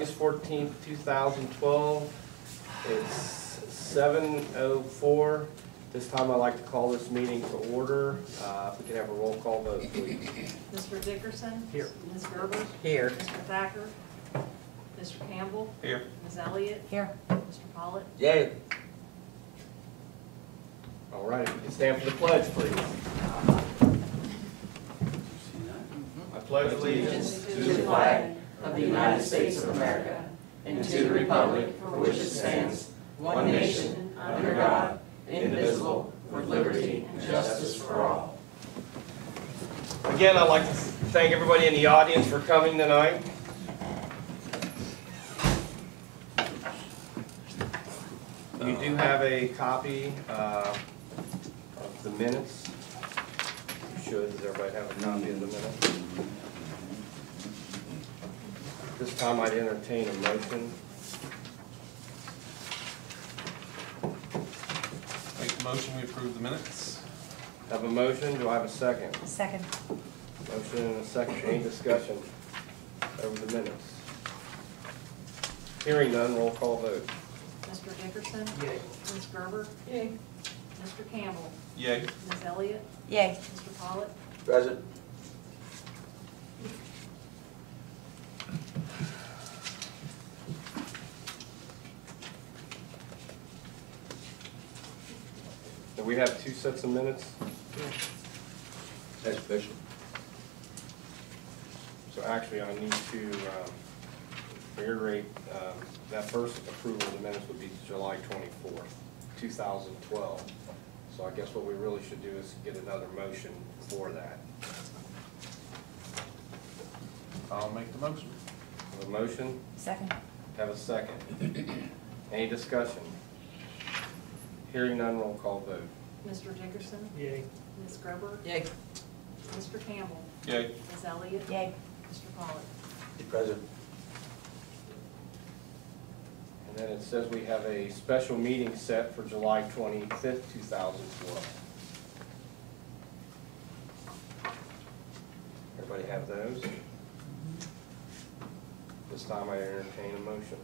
August 14th, 2012. It's 7:04. This time I'd like to call this meeting to order. If we can have a roll call vote, please. Mr. Dickerson? Here. Ms. Gerber? Here. Mr. Thacker? Mr. Campbell? Here. Ms. Elliott? Here. Mr. Pollitt? Yay. All right, if you can stand for the pledge, please. I pledge allegiance to the flag of the United States of America and to the republic for which it stands, one nation, under God, indivisible, with liberty and justice for all. Again, I'd like to thank everybody in the audience for coming tonight. You do have a copy of the minutes. You should. Does everybody have a copy of the minutes? This time I'd entertain a motion. Make the motion, we approve the minutes. Have a motion. Do I have a second? Second. Motion and a second. Any discussion over the minutes? Hearing none, roll call vote. Mr. Dickerson? Yay. Ms. Gerber? Yay. Mr. Campbell? Yay. Ms. Elliott? Yay. Mr. Pollitt? Present. Do we have two sets of minutes? That's official. So actually, I need to reiterate that first approval of the minutes would be July 24th, 2012. So I guess what we really should do is get another motion for that. I'll make the motion. Have a motion? Second. Have a second. Any discussion? Hearing none, roll call vote. Mr. Dickerson? Yay. Ms. Gerber? Yay. Mr. Campbell? Yay. Ms. Elliott? Yay. Mr. Pollitt? Present. And then it says we have a special meeting set for July 25th, 2012. Everybody have those? This time I entertain a motion.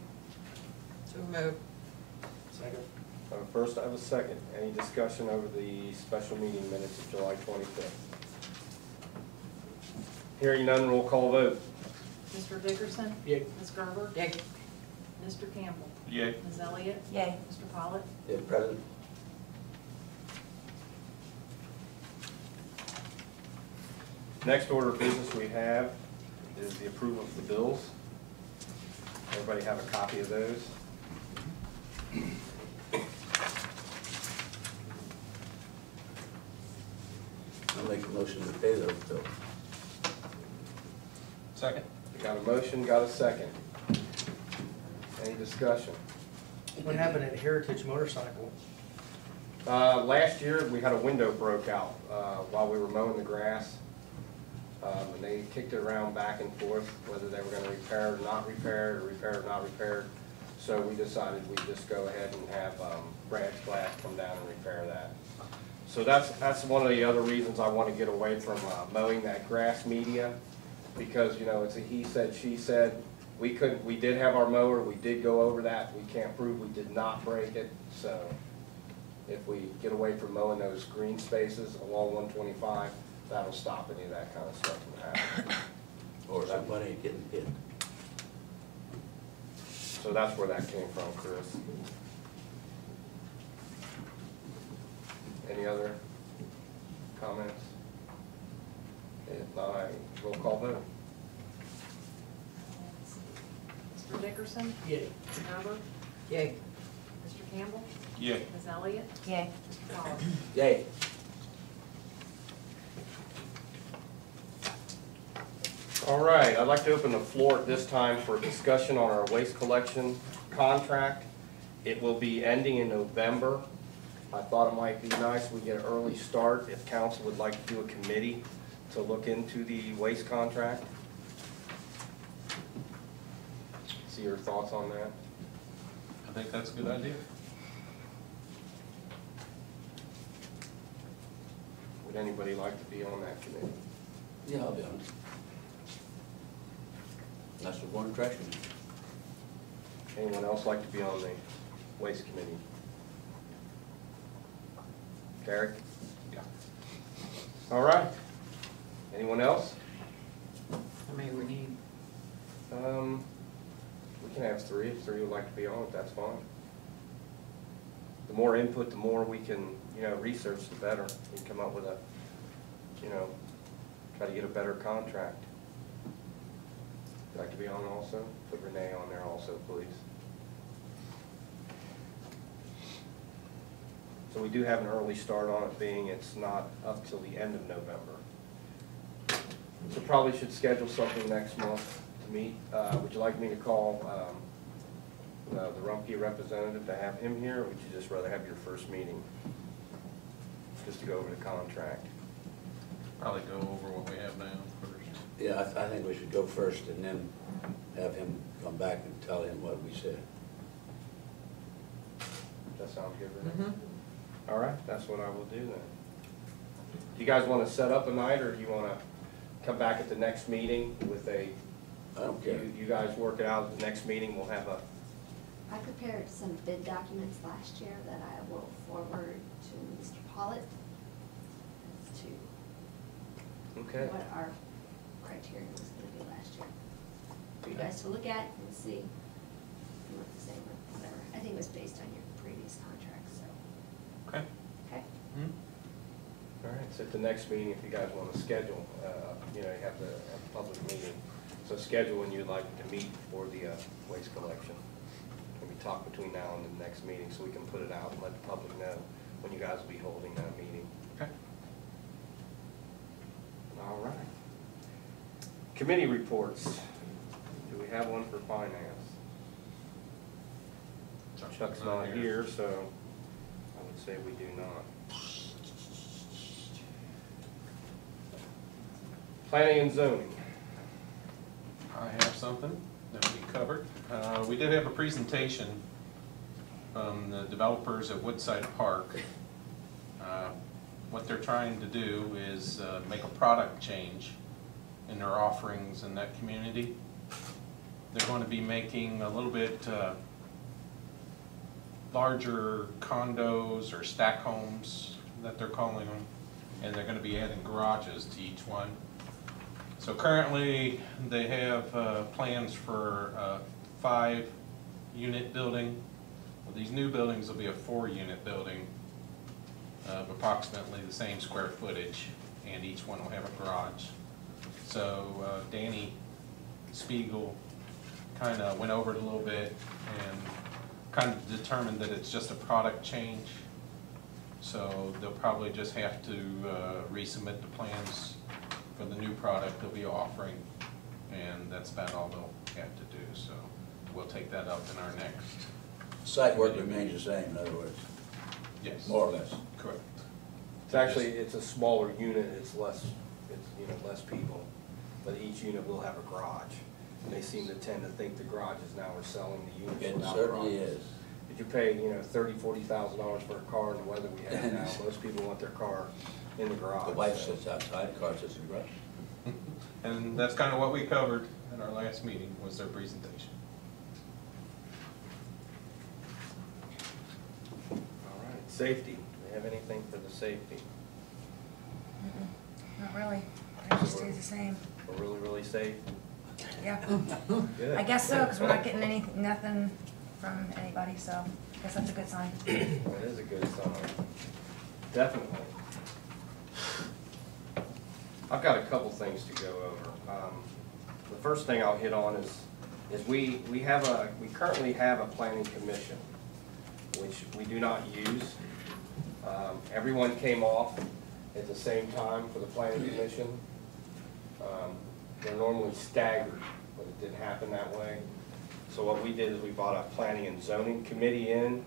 So moved. Second. I have a first, I have a second. Any discussion over the special meeting minutes of July 25th? Hearing none, roll call vote. Mr. Dickerson? Yay. Ms. Gerber? Yay. Mr. Campbell? Yay. Ms. Elliott? Yay. Mr. Pollitt? Yeah, present. Next order of business we have is the approval of the bills. Everybody have a copy of those? I'll make a motion to pay those bills. Second. Got a motion, got a second. Any discussion? What happened at Heritage Motorcycle? Last year, we had a window broke out while we were mowing the grass. And they kicked it around back and forth, whether they were gonna repair it or not repair it, or repair it or not repair it. So we decided we'd just go ahead and have Brad Glass come down and repair that. So that's one of the other reasons I wanna get away from mowing that grass media, because, you know, it's a he said, she said. We did have our mower, we did go over that, we can't prove we did not break it, so if we get away from mowing those green spaces along 125, that'll stop any of that kind of stuff from happening. Or somebody getting hit. So that's where that came from, Chris. Any other comments? If not, roll call vote. Mr. Dickerson? Yay. Ms. Gerber? Yay. Mr. Campbell? Yay. Ms. Elliott? Yay. Mr. Pollitt? Yay. All right, I'd like to open the floor at this time for a discussion on our waste collection contract. It will be ending in November. I thought it might be nice we get an early start if council would like to do a committee to look into the waste contract. See your thoughts on that? I think that's a good idea. Would anybody like to be on that committee? Yeah, I'll be honest. That's the one trash can. Anyone else like to be on the Waste Committee? Carrick? Yeah. All right. Anyone else? How many we need? We can have three. If three would like to be on it, that's fine. The more input, the more we can, research, the better. We can come up with a, try to get a better contract. Would you like to be on also? Put Renee on there also, please. So we do have an early start on it, being it's not up till the end of November. So probably should schedule something next month to meet. Would you like me to call the Rumpke representative to have him here, or would you just rather have your first meeting? Just to go over the contract. Probably go over what we have now first. Yeah, I think we should go first and then have him come back and tell him what we said. Does that sound good, Renee? All right, that's what I will do then. Do you guys want to set up a night, or do you want to come back at the next meeting with a, I don't care. you guys work it out at the next meeting, we'll have a, I prepared some bid documents last year that I will forward to Mr. Pollitt as to okay. what our criteria was gonna be last year. For you guys to look at and see, if you want the same or whatever. I think it was based on your previous contract, so, Okay. okay? All right, so at the next meeting, if you guys want to schedule, you have the public meeting. So schedule when you'd like to meet for the waste collection. Maybe talk between now and the next meeting so we can put it out and let the public know when you guys will be holding that meeting. Okay. All right. Committee reports. Do we have one for finance? Chuck's not here, so I would say we do not. Planning and zoning. I have something that we covered. We did have a presentation from the developers at Woodside Park. What they're trying to do is make a product change in their offerings in that community. They're going to be making a little bit larger condos or stack homes that they're calling them, and they're going to be adding garages to each one. So currently, they have plans for a 5-unit building. Well, these new buildings will be a 4-unit building of approximately the same square footage, and each one will have a garage. So Danny Spiegel kind of went over it a little bit and kind of determined that it's just a product change. So they'll probably just have to resubmit the plans for the new product they'll be offering, and that's about all they'll have to do. So we'll take that up in our next. Site work remains the same, in other words, Yes. more or less. Correct. It's a smaller unit, it's less people, but each unit will have a garage. And they seem to tend to think the garages now are selling the units It without certainly garages. is. If you pay, $30,000-$40,000 for a car in the weather we have now, most people want their car in the garage. The wife so. sits outside, the car sits in the garage. And that's kind of what we covered at our last meeting, was their presentation. All right, safety, do we have anything for the safety? Not really. It just stays the same. We're really, really safe? Yeah. Good. I guess so, because we're not getting nothing from anybody, so I guess that's a good sign. That is a good sign. Definitely. I've got a couple things to go over. The first thing I'll hit on is we currently have a planning commission, which we do not use. Everyone came off at the same time for the planning commission. They're normally staggered, but it didn't happen that way. So what we did is we brought a planning and zoning committee in.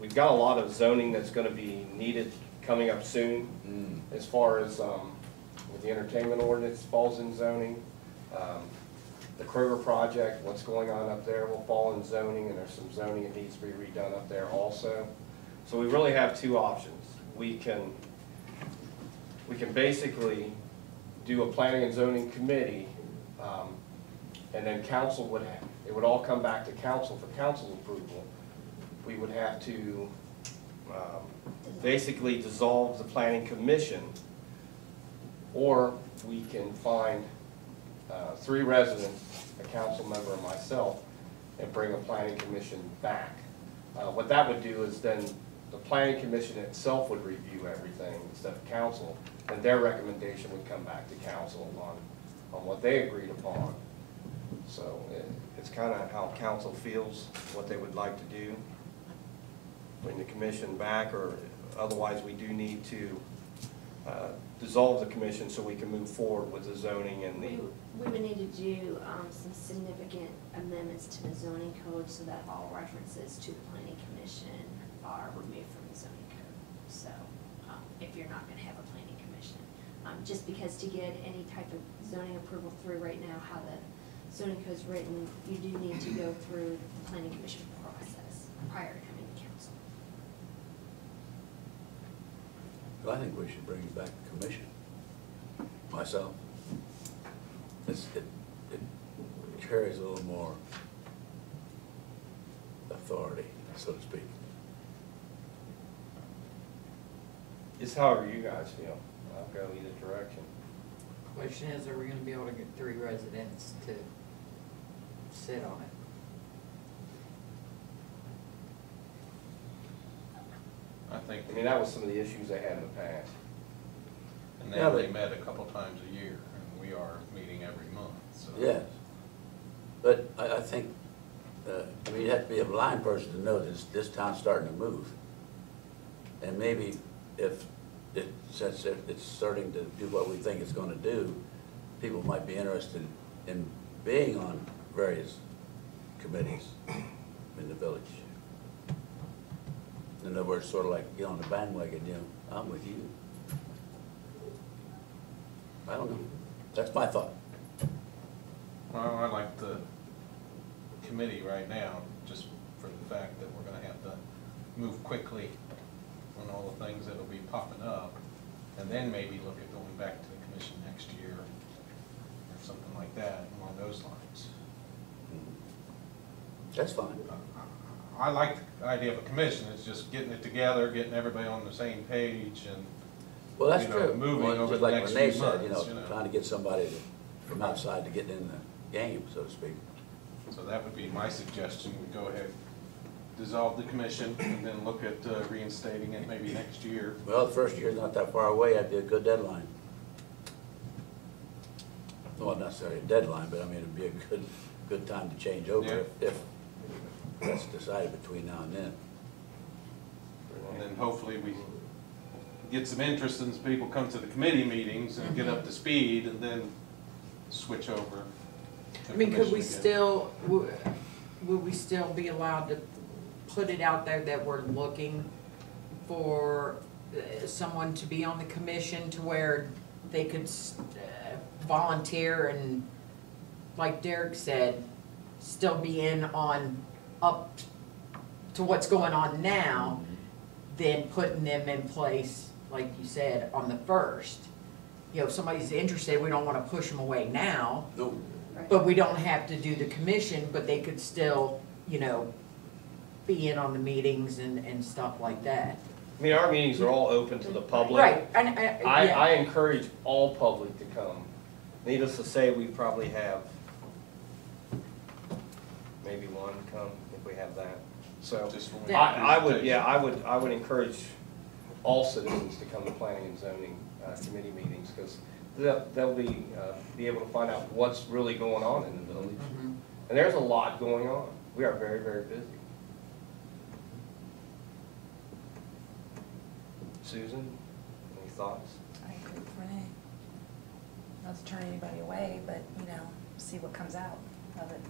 We've got a lot of zoning that's gonna be needed coming up soon, as far as with the entertainment ordinance falls in zoning. The Kroger project, what's going on up there will fall in zoning, and there's some zoning that needs to be redone up there also. So we really have two options. We can basically do a planning and zoning committee and then council would have, it would all come back to council for council approval. We would have to basically dissolve the planning commission, or we can find 3 residents, a council member and myself, and bring a planning commission back. What that would do is then the planning commission itself would review everything instead of council, and their recommendation would come back to council on what they agreed upon. So it's kind of how council feels, what they would like to do. Bring the commission back, or otherwise we do need to dissolve the commission so we can move forward with the zoning and the. We would need to do some significant amendments to the zoning code so that all references to the planning commission are removed from the zoning code. So if you're not gonna have a planning commission, just because to get any type of zoning approval through right now, how the zoning code's written, you do need to go through the planning commission process prior to coming to council. Well, I think we should bring back the commission, myself. It carries a little more authority, so to speak. It's however you guys feel. I'll go either direction. Question is, are we gonna be able to get 3 residents to sit on it? I think, I mean, that was some of the issues they had in the past. and Yeah, now but- they met a couple times a year, and we are meeting every month, so. Yes, but I think, I mean, you have to be a blind person to know this town's starting to move. And maybe since it's starting to do what we think it's gonna do, people might be interested in being on various committees in the village. In other words, sort of like get on the bandwagon, I'm with you. I don't know, that's my thought. Well, I like the committee right now, just for the fact that we're gonna have to move quickly on all the things that'll be popping up, and then maybe look at going back to the commission next year, or something like that, along those lines. That's fine. I like the idea of a commission, it's just getting it together, getting everybody on the same page, and Well, that's you know, true. moving Well, over just the like next Renee few said, months, you know. trying to get somebody from outside to get in the game, so to speak. So that would be my suggestion, we go ahead, dissolve the commission, and then look at reinstating it maybe next year. Well, the first year's not that far away, that'd be a good deadline. Well, not necessarily a deadline, but I mean, it'd be a good time to change over if that's decided between now and then. And then hopefully we get some interest and people come to the committee meetings and get up to speed, and then switch over. to I mean, could we commission again. still, would we still be allowed to put it out there that we're looking for someone to be on the commission to where they could volunteer and, like Derek said, still be in on up to what's going on now, then putting them in place, like you said, on the first. You know, if somebody's interested, we don't wanna push them away now, No. but we don't have to do the commission, but they could still, you know, be in on the meetings and stuff like that. I mean, our meetings are all open to the public. Right, and, yeah. I encourage all public to come. Needless to say, we probably have maybe one come if we have that. So Just when we Yeah. do I would, presentation. yeah, I would encourage all citizens to come to planning and zoning committee meetings, because they'll be able to find out what's really going on in the village. Mhm. And there's a lot going on. We are very, very busy. Susan, any thoughts? I agree with Renee. Not to turn anybody away, but, see what comes out of it.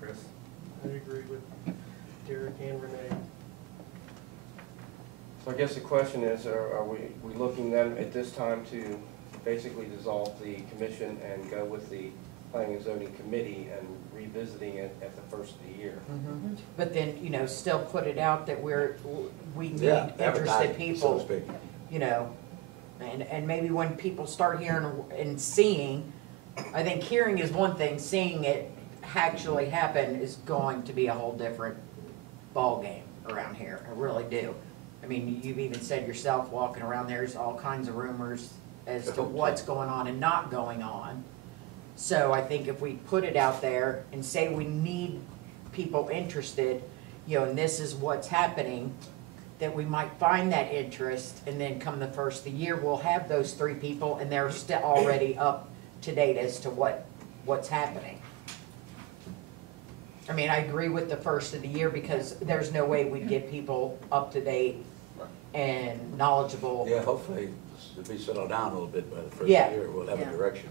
Chris? I agree with Derek and Renee. So I guess the question is, are we looking then at this time to basically dissolve the commission and go with the planning and zoning committee and revisiting it at the first of the year? Mhm. But then, still put it out that we need Yeah, interested advertising, so to people, speak. and maybe when people start hearing and seeing I think hearing is one thing, seeing it actually happen is going to be a whole different ballgame around here, I really do. I mean, you've even said yourself, walking around, there's all kinds of rumors as to what's going on and not going on. So I think if we put it out there and say we need people interested, you know, and this is what's happening, that we might find that interest, and then come the first of the year, we'll have those 3 people, and they're still already up to date as to what's happening. I mean, I agree with the first of the year, because there's no way we'd get people up to date and knowledgeable. Yeah, hopefully, if we settle down a little bit by the first Yeah. year, we'll have a Yeah. direction.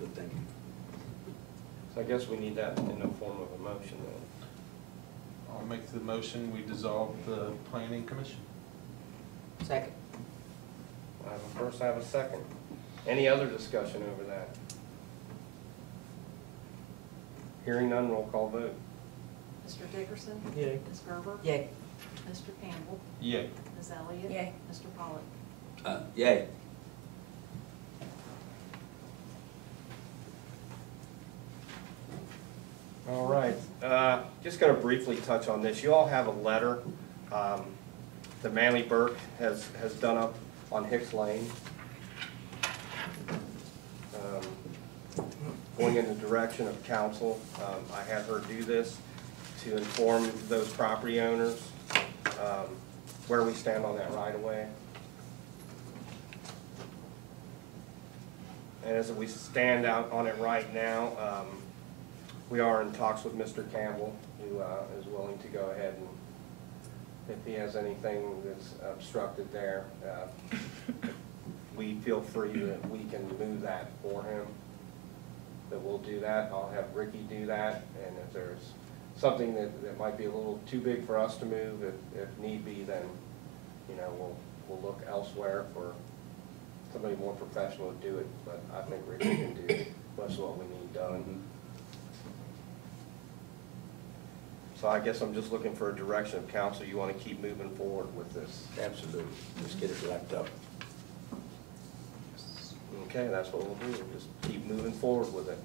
Good thinking. So I guess we need that in the form of a motion then. I'll make the motion, we dissolve the planning commission. Second. I have a first, I have a second. Any other discussion over that? Hearing none, roll call vote. Mr. Dickerson? Yay. Ms. Gerber? Yay. Mr. Campbell? Yay. Ms. Elliott? Yay. Mr. Pollock? Yay. All right, just gonna briefly touch on this. You all have a letter that Manley Burke has done up on Hicks Lane. Going in the direction of council. I had her do this to inform those property owners where we stand on that right of way. And as we stand out on it right now, we are in talks with Mr. Campbell, who is willing to go ahead and, if he has anything that's obstructed there, we feel free that we can move that for him. That we'll do that. I'll have Ricky do that, and if there's something that might be a little too big for us to move, if need be, then, you know, we'll look elsewhere for somebody more professional to do it, but I think Ricky can do most of what we need done. So I guess I'm just looking for a direction of council. You want to keep moving forward with this? Absolutely. Let's get it wrapped up. Okay, that's what we'll do. We'll just keep moving forward with it.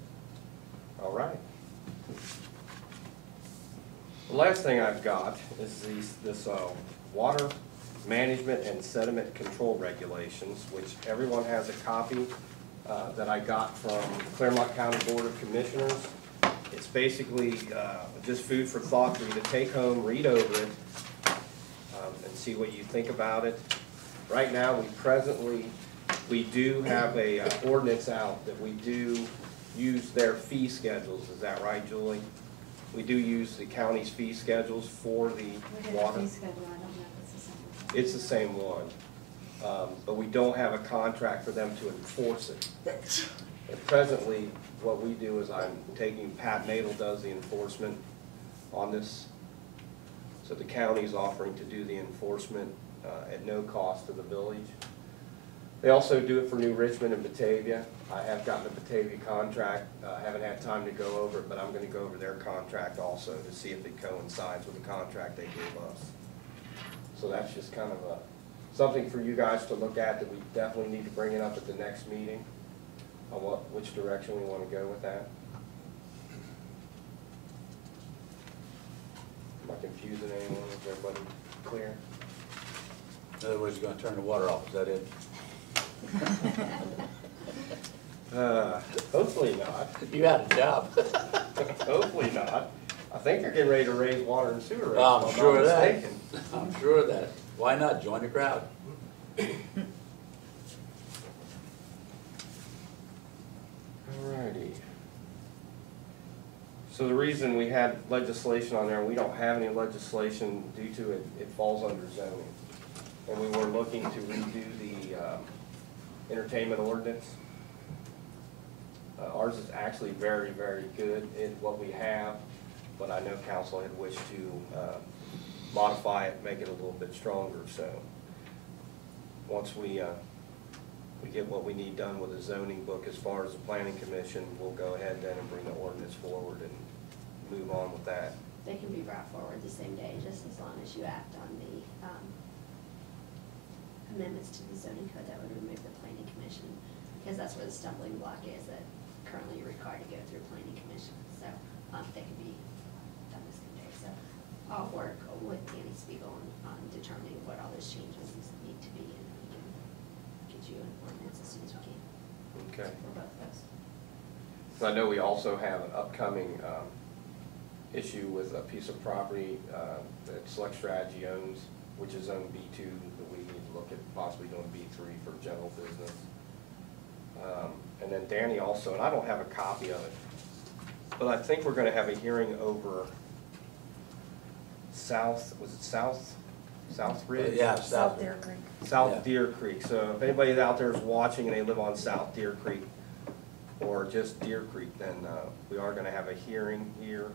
All right. The last thing I've got is this water management and sediment control regulations, which everyone has a copy that I got from Claremont County Board of Commissioners. It's basically just food for thought for you to take home, read over it, and see what you think about it. Right now, we do have a ordinance out that we do use their fee schedules. Is that right, Julie? We do use the county's fee schedules for the water. It's the same one, but we don't have a contract for them to enforce it. And presently, what we do is Pat Nadel does the enforcement on this. So the county's offering to do the enforcement at no cost to the village. They also do it for New Richmond and Batavia. I have gotten a Batavia contract. I haven't had time to go over it, but I'm gonna go over their contract also to see if it coincides with the contract they gave us. So that's just kind of something for you guys to look at, that we definitely need to bring it up at the next meeting on which direction we want to go with that. Am I confusing anyone? Is everybody clear? In other words, you're gonna turn the water off, is that it? Hopefully not. You had a job. Hopefully not. I think they're getting ready to raise water and sewer rates. I'm if sure not of that. mistaken. I'm sure of that. Why not? Join the crowd. Alrighty. So the reason we had legislation on there, we don't have any legislation due to it falls under zoning. And we were looking to redo the entertainment ordinance. Ours is actually very, very good in what we have, but I know council had wished to modify it, make it a little bit stronger. So once we get what we need done with the zoning book as far as the planning commission, we'll go ahead then and bring the ordinance forward and move on with that. They can be brought forward the same day, just as long as you act on the amendments to the zoning code that would remove the planning commission. because that's where the stumbling block is, that currently you're required to go through planning commission, so, they can be done the same day, so. I'll work with Danny Spiegel on determining what all those changes need to be, and we can get you an ordinance as soon as we can Okay. for both of those. So I know we also have an upcoming issue with a piece of property that Select Strategy owns, which is zone B2, that we need to look at possibly doing B3 for general business. And then Danny also, and I don't have a copy of it, but I think we're gonna have a hearing over South Ridge? Yeah, South Deer Creek. South Yeah. Deer Creek. So if anybody out there is watching and they live on South Deer Creek or just Deer Creek, then we are gonna have a hearing here.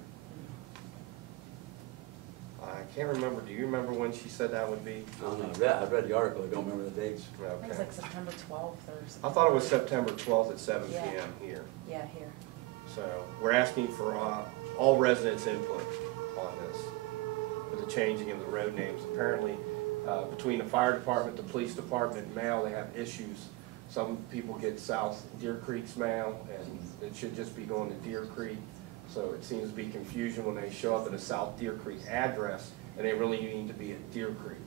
I can't remember, do you remember when she said that would be? I don't know, I read the article, I don't remember the dates. It was Okay. like September 12th or something. I thought it was September 12th at 7 Yeah. PM here. Yeah, here. So we're asking for all residents' input on this, with the changing of the road names. Apparently, between the fire department, the police department, mail, they have issues. Some people get South Deer Creek's mail, and it should just be going to Deer Creek. So it seems to be confusion when they show up at a South Deer Creek address, and they really need to be at Deer Creek.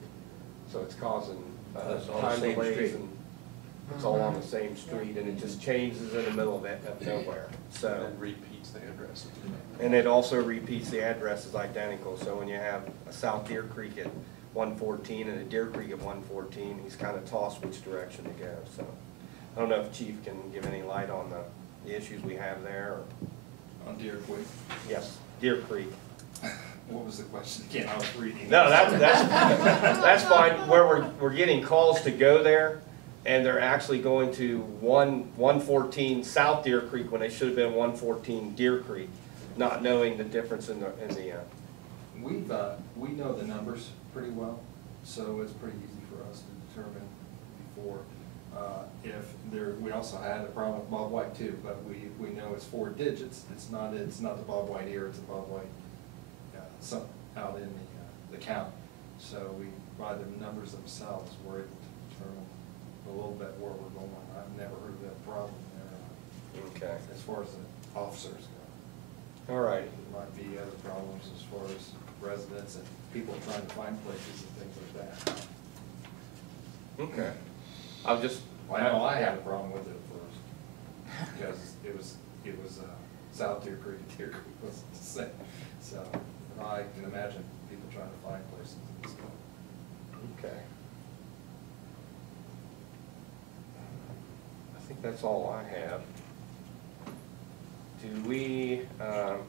So it's causing That's on the time same delays, street. and it's all on the same street, and it just changes in the middle of nowhere, so. And repeats the address. And it also repeats the address is identical, so when you have a South Deer Creek at 114 and a Deer Creek at 114, he's kind of tossed which direction to go, so. I don't know if Chief can give any light on the issues we have there, or, On Deer Creek. yes, Deer Creek. What was the question again? I was reading. No, that's fine, where we're getting calls to go there, and they're actually going to 114 South Deer Creek when they should have been 114 Deer Creek, not knowing the difference in the. We know the numbers pretty well, so it's pretty easy for us to determine before. If there, we also had a problem with Bob White too, but we know it's 4 digits. It's not the Bob White here, it's a Bob White, some out in the county. So by the numbers themselves, we're able to determine a little bit where we're going. I've never heard of that problem there. Okay. As far as the officers go. All right. There might be other problems as far as residents and people trying to find places and things like that. Okay. I'll just. Well, I know I had a problem with it at first, because it was South Deer Creek, Deer Creek was the same. So, I can imagine people trying to find places and stuff. Okay. I think that's all I have. Do we have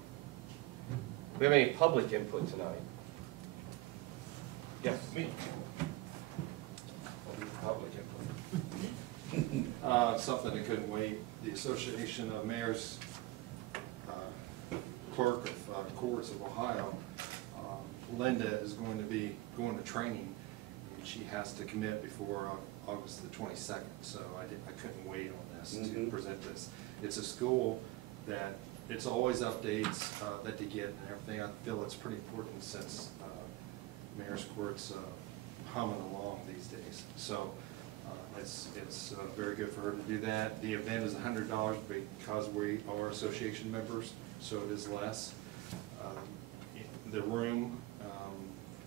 any public input tonight? Yes. Me. Public input. Something that couldn't wait, the Association of Mayors Clerk of Courts of Ohio, Linda is going to be going to training, and she has to commit before August the 22nd, so I couldn't wait on this to present this. It's a school that, it's always updates that they get and everything. I feel it's pretty important since Mayor's Court's humming along these days. So it's very good for her to do that. The event is $100 because we are association members, so it is less. The room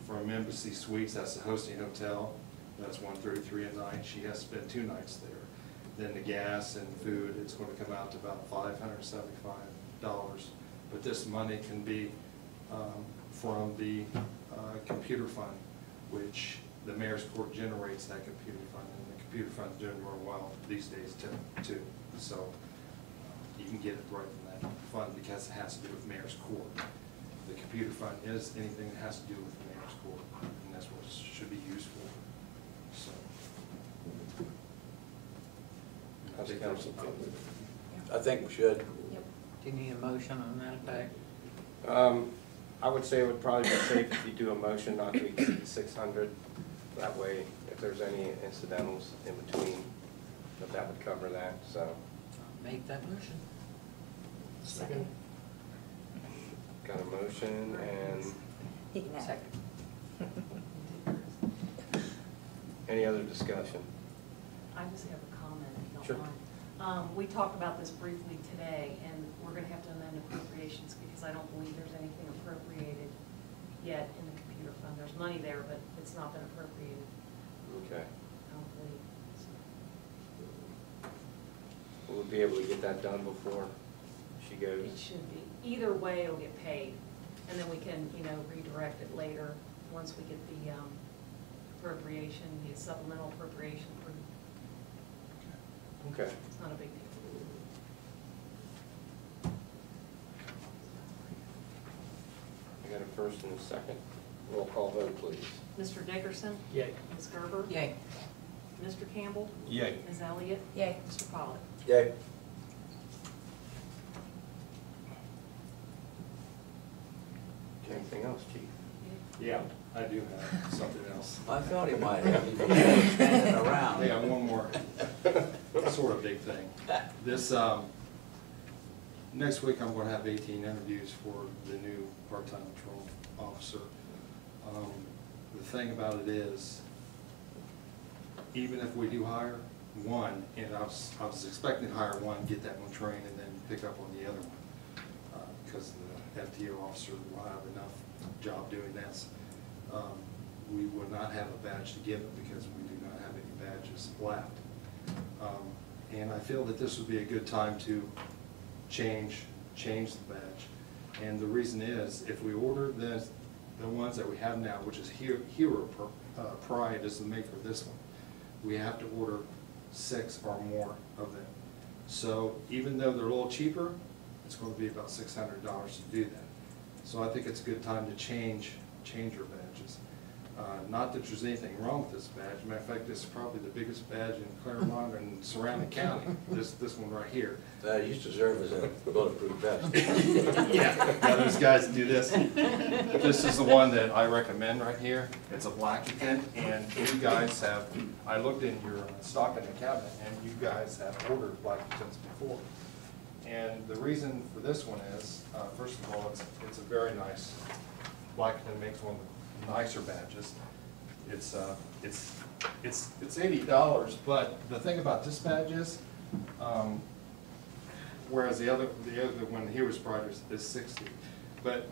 from Embassy Suites, that's the hosting hotel, that's $133 a night. She has to spend 2 nights there. Then the gas and food, it's going to come out to about $575. But this money can be from the computer fund, which the Mayor's Court generates that computer fund, and the computer fund's doing real well these days too. So you can get it right from that fund because it has to do with Mayor's Court. The computer fund is anything that has to do with the Mayor's Court, and that's what it should be used for. So. I think there's some. I think we should. Do you need a motion on that effect? I would say it would probably be safe if you do a motion not to exceed 600. That way, if there's any incidentals in between, that would cover that, so. I'll make that motion. Second. Got a motion and He can add. Second. any other discussion? I just have a comment, if you Sure. don't mind. We talked about this briefly today, and we're gonna have to amend appropriations because I don't believe there's anything appropriated yet in the computer fund. There's money there, but it's not been appropriated, Okay. I don't believe. We'll be able to get that done before she goes. It should be. Either way, it'll get paid, and then we can, redirect it later, once we get the appropriation, the supplemental appropriation approved. Okay. It's not a big deal. I got a first and a second. Roll call vote, please. Mr. Dickerson? Yay. Ms. Gerber? Yay. Mr. Campbell? Yay. Ms. Elliott? Yay. Mr. Pollock? Yay. Anything else, Chief? Yeah, I do have something else. I thought he might have, he was standing around. Yeah, one more sort of big thing. This, next week I'm gonna have 18 interviews for the new part-time patrol officer. The thing about it is, even if we do hire one, and I was expecting to hire one, get that one trained, and then pick up on the other one, because the FTO officer will have enough job doing this. We will not have a badge to give them because we do not have any badges left. And I feel that this would be a good time to change the badge. And the reason is, if we order the ones that we have now, which is Hero Pride is the maker of this one, we have to order 6 or more of them. So even though they're a little cheaper, it's going to be about $600 to do that. So I think it's a good time to change your badges. Not that there's anything wrong with this badge. Matter of fact, this is probably the biggest badge in Claremont and surrounding county. This one right here. That used to serve as a bulletproof vest. Yeah, those guys do this. This is the one that I recommend right here. It's a Blackington, and you guys have, I looked in your stock in the cabinet, and you guys have ordered Blackingtons before. And the reason for this one is, first of all, it's a very nice, Blackington makes one of the nicer badges. It's $80, but the thing about this badge is, whereas the other one, the Heroes Pride is 60. But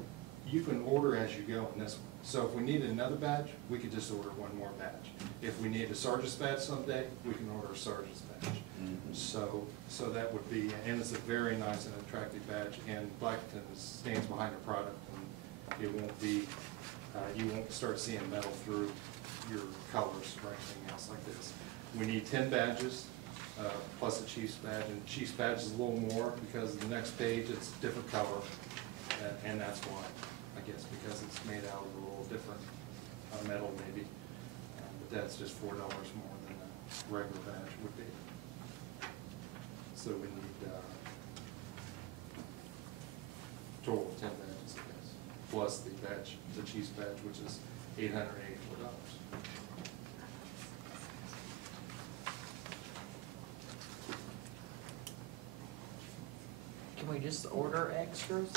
you can order as you go in this one. So if we need another badge, we could just order one more badge. If we need a sergeant's badge someday, we can order a sergeant's badge. So that would be, and it's a very nice and attractive badge, and Blackington stands behind the product, and it won't be, you won't start seeing metal through your colors or anything else like this. We need 10 badges, plus a Chief's badge, and Chief's badge is a little more because the next page it's a different color, and that's why, I guess, because it's made out of a little different metal maybe, but that's just $4 more than a regular badge would be. So we need total of 10 badges, I guess, plus the badge, the Chief's badge, which is $884. Can we just order extras?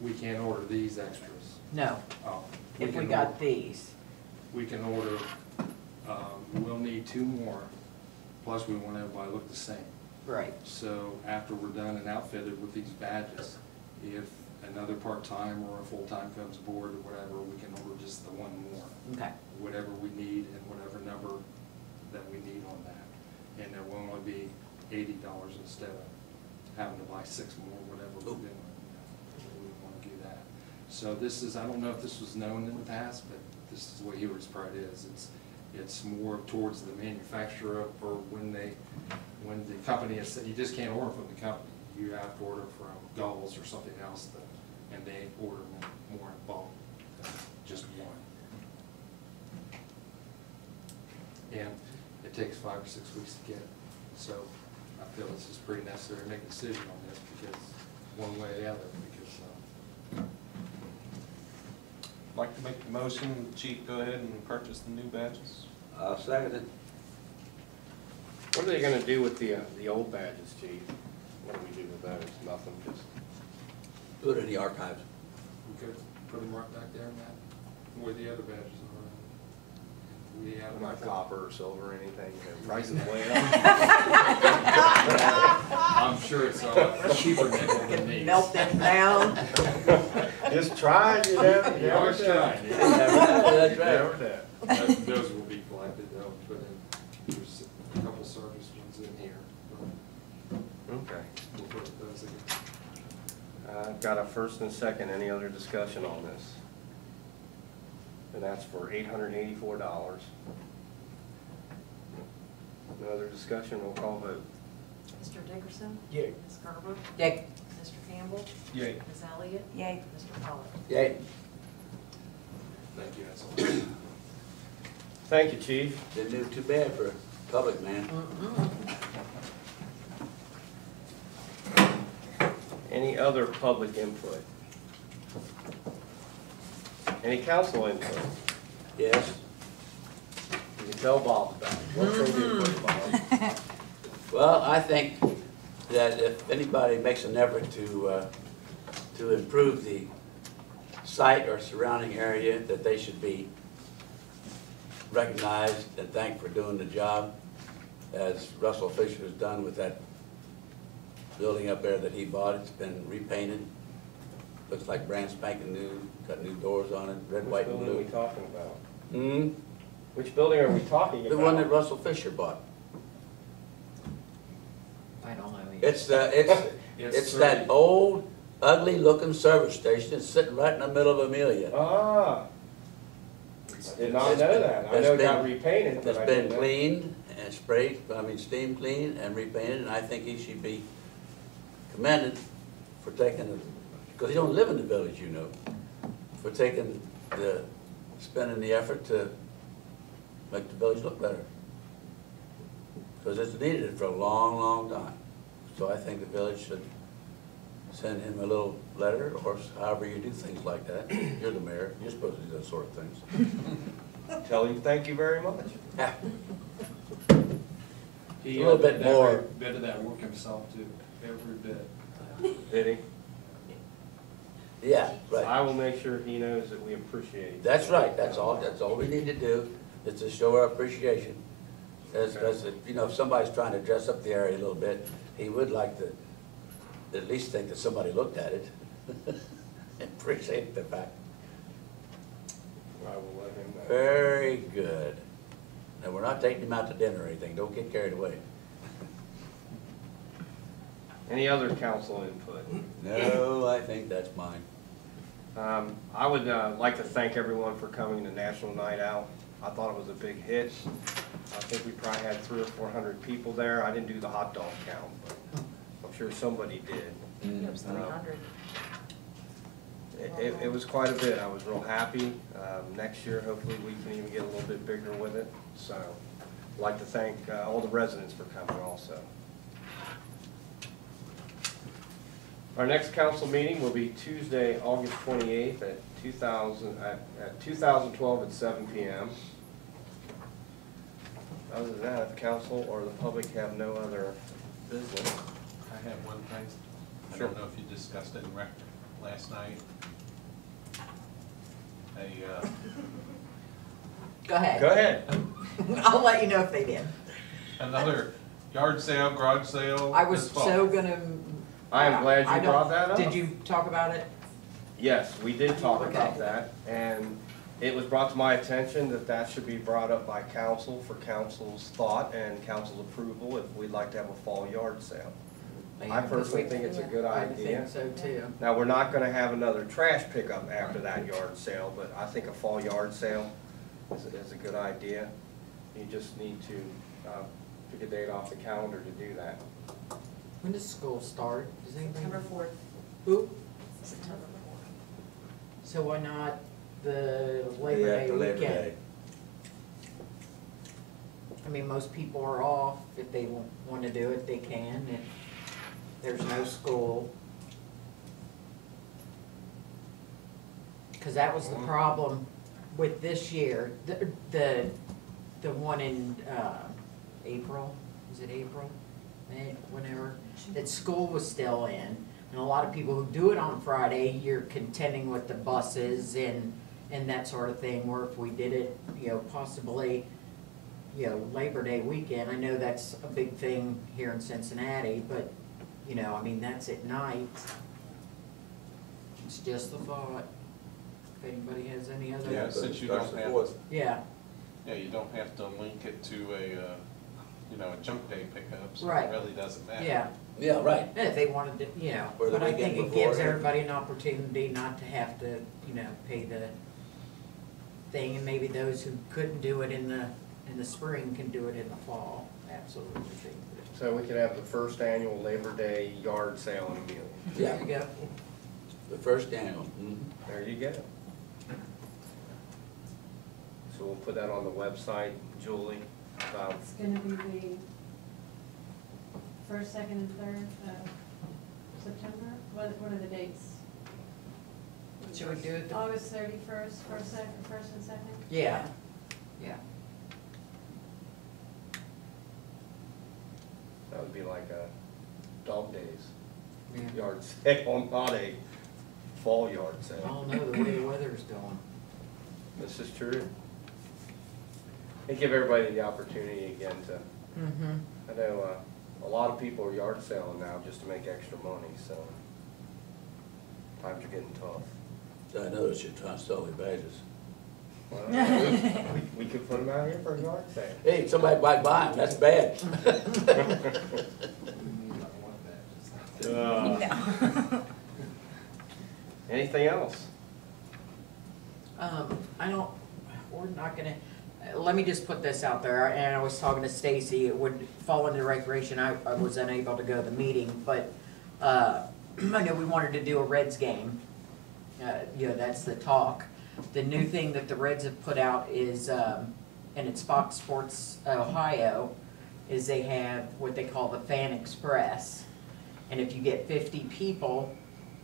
We can't order these extras. No, Oh, if we can got order- these. We can order, we'll need 2 more, plus we want everybody to look the same. Right. So after we're done and outfitted with these badges, if another part-time or a full-time comes aboard or whatever, we can order just the 1 more. Okay. Whatever we need and whatever number that we need on that. And there will only be $80 instead of having to buy 6 more, whatever we're doing. We wouldn't want to do that. So this is, I don't know if this was known in the past, but this is what Heroes Pride is. It's more towards the manufacturer, or when the company is, you just can't order from the company. You have to order from Gulls or something else, and they order more in bulk than just one. And it takes 5 or 6 weeks to get. So I feel this is pretty necessary to make a decision on this, because one way or the other, because, I'd like to make the motion, Chief, go ahead and purchase the new badges. I'll second it. What are they gonna do with the old badges, Chief? What do we do with those? Nothing, just, Put it in the archives. we could put them right back there, Matt, where the other badges are. We have Not not copper or silver or anything, the price is way up. I'm sure it's a cheaper nickel than these. Melt them down. Just try it, you never, You always try. That's right. Never know. Those will be collected, they'll put in, there's a couple service ones in here, but Okay. we'll put those in. I've got a first and a second, any other discussion on this? And that's for $884. No other discussion, roll call vote. Mr. Dickerson? Yeah. Ms. Garber? Yay. Mr. Campbell? Yay. Ms. Elliott? Yay. Mr. Pollard? Yay. Thank you, that's all. Thank you, chief. Didn't do too bad for a public man. Any other public input? Any council input? Yes. You can tell Bob about it. What's your input, Bob? Well, I think that if anybody makes an effort to improve the site or surrounding area, that they should be recognized and thanked for doing the job, as Russell Fisher has done with that building up there that he bought. It's been repainted. Looks like brand spanking new, got new doors on it, red, white, and Which building are we blue. talking about? Hmm? Which building are we talking about? The one that Russell Fisher bought. I don't know. It's It's that old, ugly looking service station. It's sitting right in the middle of Amelia. Ah, I did not know that. I know it got repainted, but It's I been didn't know. cleaned and sprayed, steam cleaned and repainted, and I think he should be commended for taking, because he don't live in the village, you know, for spending the effort to make the village look better. Because it's needed it for a long, long time. So I think the village should send him a little letter, or however you do things like that. You're the mayor, you're supposed to do those sort of things. Tell him thank you very much. He A little bit did every more. bit of that work himself too, every bit. Did he? Yeah, right. I will make sure he knows that we appreciate it. That's right, that's all we need to do, is to show our appreciation. As, if somebody's trying to dress up the area a little bit, he would like to at least think that somebody looked at it and appreciate the fact. I will let him know. Very good. Now, we're not taking him out to dinner or anything, don't get carried away. Any other council input? No, I think that's mine. I would like to thank everyone for coming to National Night Out. I thought it was a big hit. I think we probably had 300 or 400 people there. I didn't do the hot dog count, but I'm sure somebody did. It was 300. It was quite a bit. I was real happy. Next year, hopefully, we can even get a little bit bigger with it. So I'd like to thank all the residents for coming also. Our next council meeting will be Tuesday, August 28th at 2012 at 7 p.m. Other than that, if council or the public have no other business. I have one thing. I Sure. don't know if you discussed it in rec last night. Go ahead. Go ahead. I'll let you know if they did. Another yard sale, garage sale. I was this fall. so gonna. I am glad I you don't- brought that up. Did you talk about it? Yes, we did talk Okay. about that, and it was brought to my attention that that should be brought up by council for council's thought and council's approval if we'd like to have a fall yard sale. I personally think it's a good I idea. think so too. Now, we're not gonna have another trash pickup after that yard sale, but I think a fall yard sale is a good idea. You just need to pick a date off the calendar to do that. When does school start? Does anybody? September 4th. Ooh, September 4th. so why not the Labor Day Day after Labor weekend? Day. I mean, most people are off. If they want to do it, they can. If there's no school. Because that was the problem with this year. The one in April, is it April? May, whenever, that school was still in. And a lot of people who do it on Friday, you're contending with the buses and and that sort of thing, or if we did it, possibly, Labor Day weekend. I know that's a big thing here in Cincinnati, but, I mean, that's at night. It's just a thought. If anybody has any other. Yeah, since you don't have, Yeah, yeah, you don't have to link it to a junk day pickup, so Right. it really doesn't matter. yeah. Yeah, right. And if they wanted to, Or the but I think weekend it gives before. everybody an opportunity not to have to, pay the thing, and maybe those who couldn't do it in the spring can do it in the fall, absolutely. So we could have the first annual Labor Day yard sale in Amelia. There you go. The first annual. There you go. So we'll put that on the website, Julie. It's gonna be the first, second, and third of September? What are the dates? Should we do it? August 31st, first and second? Yeah, yeah. That would be like a dog days Yeah. yard sale, not a fall yard I sale. don't know the way the weather's going. This is true. And give everybody the opportunity again to, Mm-hmm. I know, a lot of people are yard selling now just to make extra money, so times are getting tough. So I noticed you're trying to sell your badges. Well, we could put them out here for a yard sale. Hey, somebody might buy them, that's bad. Anything else? We're not gonna, let me just put this out there, and I was talking to Stacy, it would fall into recreation, I was unable to go to the meeting, but, I know we wanted to do a Reds game. That's the talk. The new thing that the Reds have put out is, and it's Fox Sports Ohio, is they have what they call the Fan Express. And if you get 50 people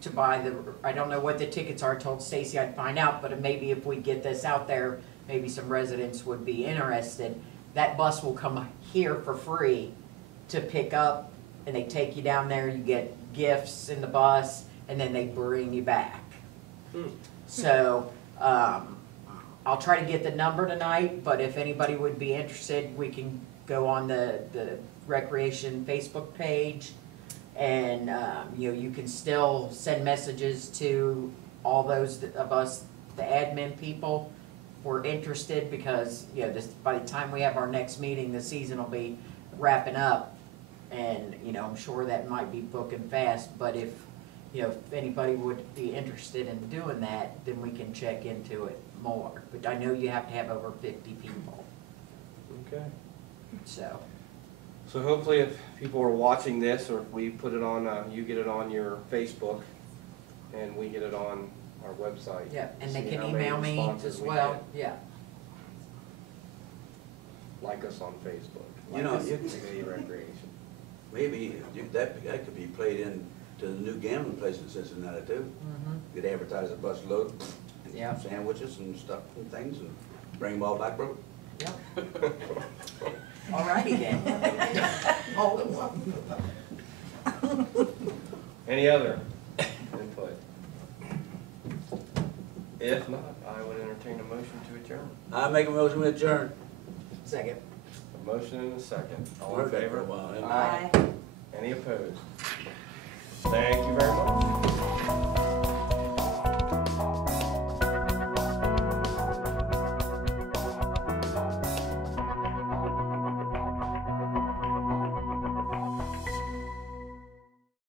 to buy I don't know what the tickets are, I told Stacy I'd find out, but maybe if we get this out there, maybe some residents would be interested. That bus will come here for free to pick up, and they take you down there, you get gifts in the bus, and then they bring you back. So, I'll try to get the number tonight, but if anybody would be interested, we can go on the Recreation Facebook page, and, you can still send messages to all those of us, the admin people, who are interested, because, by the time we have our next meeting, the season will be wrapping up, and, I'm sure that might be booking fast, but if anybody would be interested in doing that, then we can check into it more. But I know you have to have over 50 people, Okay. so. So hopefully if people are watching this, or if we put it on, you get it on your Facebook, and we get it on our website. Yeah, and they See can how many email me responses as we well, get. yeah. Like us on Facebook. You know, Like us you- at Amelia Recreation. Maybe that could be played in to the new gambling place in Cincinnati too. Mm-hmm. Could advertise a bus load, Yeah. sandwiches and stuff and things, and bring them all back, bro. Yep. All righty then. All at once. Any other input? If not, I would entertain a motion to adjourn. I make a motion to adjourn. Second. A motion and a second. All in Heard that for favor? a while, haven't I? Aye. Any opposed? Thank you very